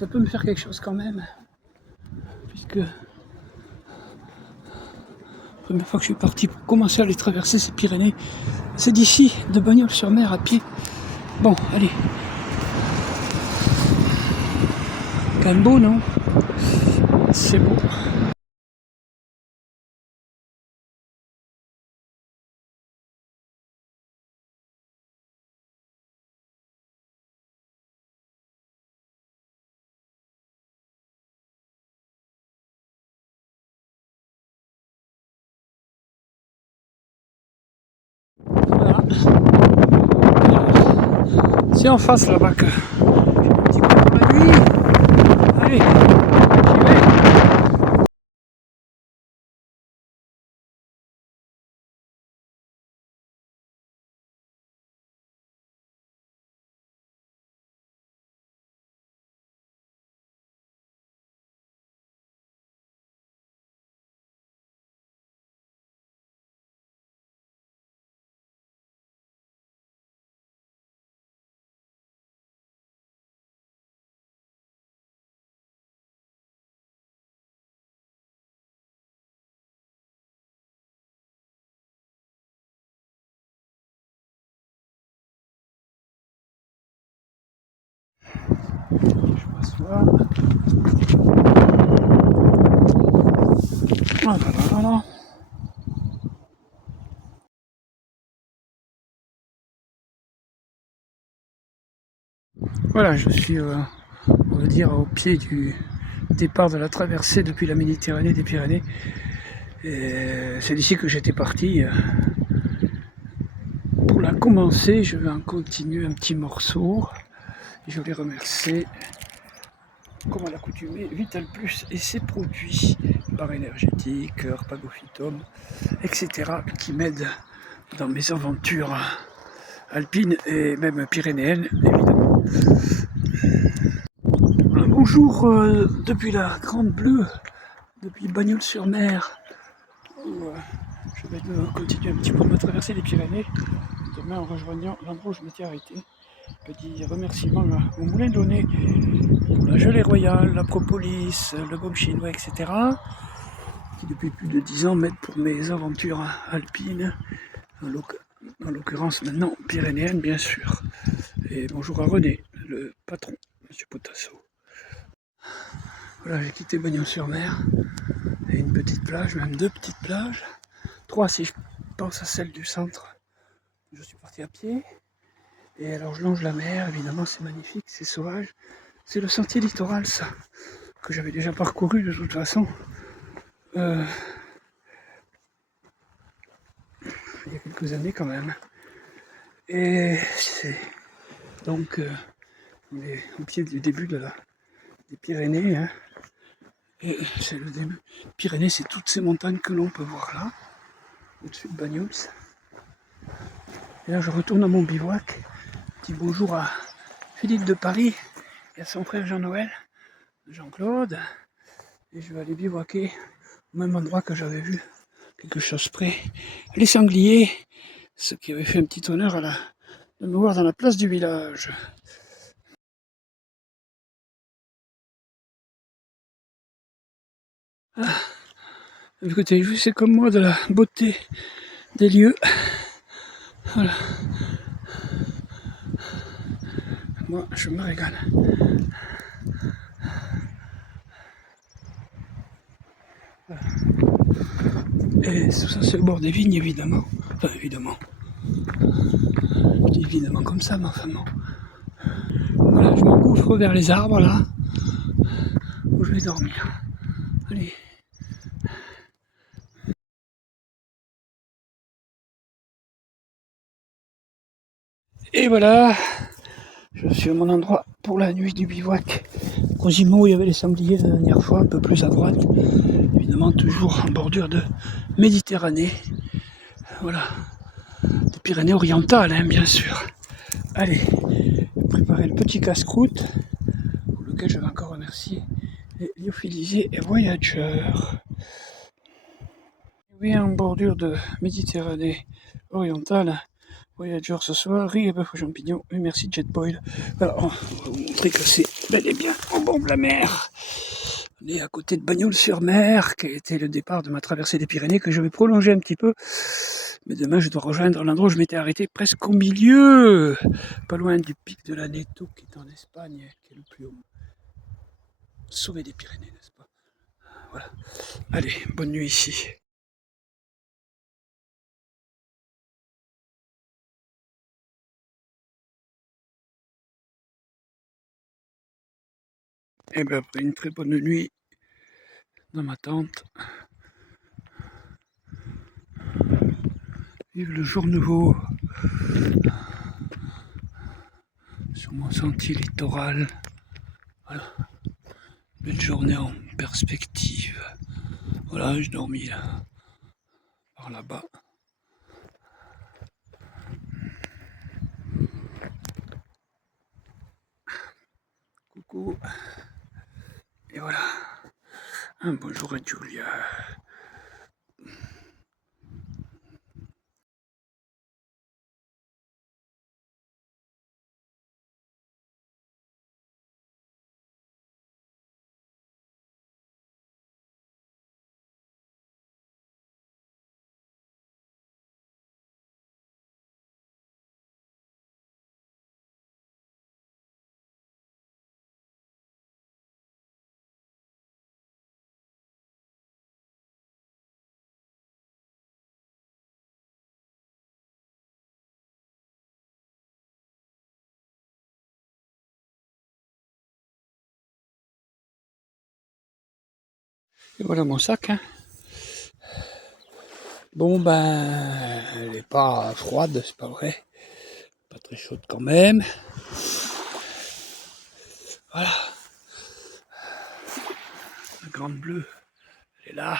ça peut me faire quelque chose quand même, puisque la première fois que je suis parti pour commencer à aller traverser ces Pyrénées, c'est d'ici, de Bagnols-sur-Mer à pied. Bon, allez. Quand même beau, non? C'est beau. Voilà. C'est en face là-bas que j'ai un petit coup pour la nuit. Allez, j'y vais. Je m'assois. Voilà. Voilà, je suis, on va dire, au pied du départ de la traversée depuis la Méditerranée des Pyrénées. C'est d'ici que j'étais parti. Pour la commencer, je vais en continuer un petit morceau. Je les remercie, comme à l'accoutumée, Vital Plus et ses produits, barres énergétiques, Arpagophytum, etc., qui m'aident dans mes aventures alpines et même pyrénéennes, évidemment. Bonjour depuis la Grande Bleue, depuis Bagnols-sur-Mer, où je vais continuer un petit peu ma traversée des Pyrénées, demain en rejoignant l'endroit où je m'étais arrêté. Petit remerciement au Moulin de Launay pour la gelée royale, la propolis, le baume chinois, etc. qui depuis plus de 10 ans m'aident pour mes aventures alpines, en l'occurrence maintenant pyrénéennes bien sûr. Et bonjour à René, le patron, monsieur Potasso. Voilà, j'ai quitté Bagnols-sur-Mer, et une petite plage, même 2 petites plages, 3 si je pense à celle du centre. Je suis parti à pied, et alors je longe la mer, évidemment c'est magnifique, c'est sauvage. C'est le sentier littoral ça, que j'avais déjà parcouru de toute façon. Il y a quelques années quand même. Et c'est donc au pied du début des Pyrénées. Hein. Et c'est le début. Pyrénées, c'est toutes ces montagnes que l'on peut voir là, au-dessus de Bagnols. Et là, je retourne à mon bivouac. Petit bonjour à Philippe de Paris et à son frère Jean-Noël, Jean-Claude. Et je vais aller bivouaquer au même endroit que j'avais vu, quelque chose près. Les sangliers, ce qui avait fait un petit honneur de me voir dans la place du village. Ah, écoutez, c'est comme moi de la beauté des lieux. Voilà. Moi, je me régale. Voilà. Et tout ça, c'est au bord des vignes, évidemment. Enfin, évidemment. Je dis évidemment comme ça, mais enfin, non. Voilà, je m'engouffre vers les arbres, là, où je vais dormir. Allez. Et voilà, je suis à mon endroit pour la nuit du bivouac. Cosimo, où il y avait les sangliers la dernière fois, un peu plus à droite. Évidemment, toujours en bordure de Méditerranée. Voilà. Des Pyrénées orientales, hein, bien sûr. Allez, préparer le petit casse-croûte, pour lequel je vais encore remercier les lyophilisés et voyageurs. Oui, en bordure de Méditerranée orientale, Voyager ce soir, riz et bœuf aux champignons. Et merci Jetboil. Alors, on va vous montrer que c'est bel et bien en bombe la mer. On est à côté de Bagnols-sur-Mer, qui a été le départ de ma traversée des Pyrénées, que je vais prolonger un petit peu. Mais demain, je dois rejoindre l'endroit où je m'étais arrêté presque au milieu, pas loin du pic de la Neto, qui est en Espagne, qui est le plus haut sommet des Pyrénées, n'est-ce pas? Voilà. Allez, bonne nuit ici. Et bien après une très bonne nuit dans ma tente. Vive le jour nouveau sur mon sentier littoral. Voilà, belle journée en perspective. Voilà, je dormis là, par là-bas. Coucou. Et voilà. Un bonjour à Julia. Et voilà mon sac. Hein. Bon ben, elle n'est pas froide, c'est pas vrai. Pas très chaude quand même. Voilà. La grande bleue, elle est là.